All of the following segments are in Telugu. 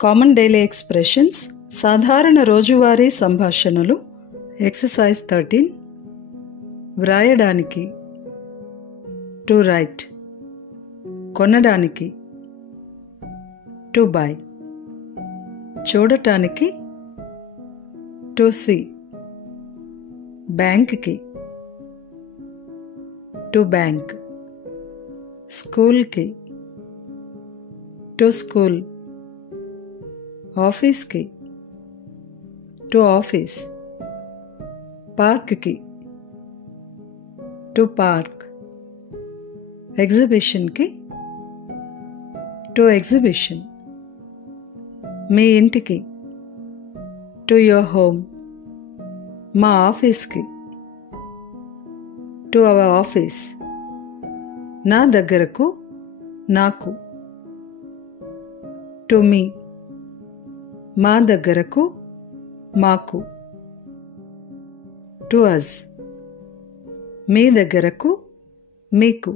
కామన్ డైలీ ఎక్స్ప్రెషన్స్, సాధారణ రోజువారీ సంభాషణలు. ఎక్సర్సైజ్ 13. వ్రాయడానికి టు రైట్, కొనడానికి టు బై, చూడటానికి టు సీ, బ్యాంక్కి టు బ్యాంక్, స్కూల్కి టు స్కూల్, ఆఫీస్కి టు ఆఫీస్, పార్క్కి టు పార్క్, ఎగ్జిబిషన్కి టు ఎగ్జిబిషన్, మీ ఇంటికి టు యువర్ హోమ్, మా ఆఫీస్కి టు అవర్ ఆఫీస్, నా దగ్గరకు నాకు టు మీ, మా దగ్గరకు మాకు టు అస్, మీ దగ్గరకు మీకు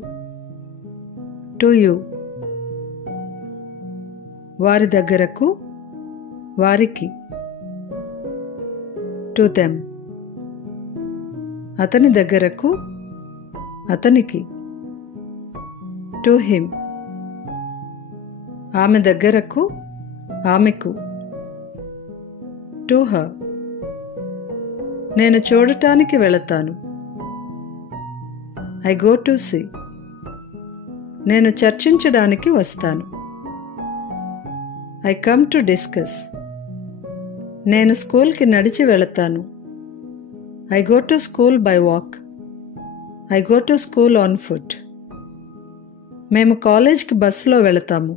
టు యూ, వారి దగ్గరకు వారికి టు దెమ్, అతని దగ్గరకు అతనికి టు హిమ్, ఆమె దగ్గరకు ఆమెకు టు హర్, నేను చూడటానికి వెళతాను ఐ గో టు సీ, నేను చర్చించడానికి వస్తాను ఐ కమ్ టు డిస్కస్, నేను స్కూల్కి నడిచి వెళతాను I go to school by walk, I go to school on foot, మేము కాలేజ్కి బస్సులో వెళతాము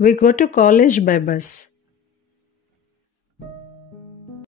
we go to college by bus.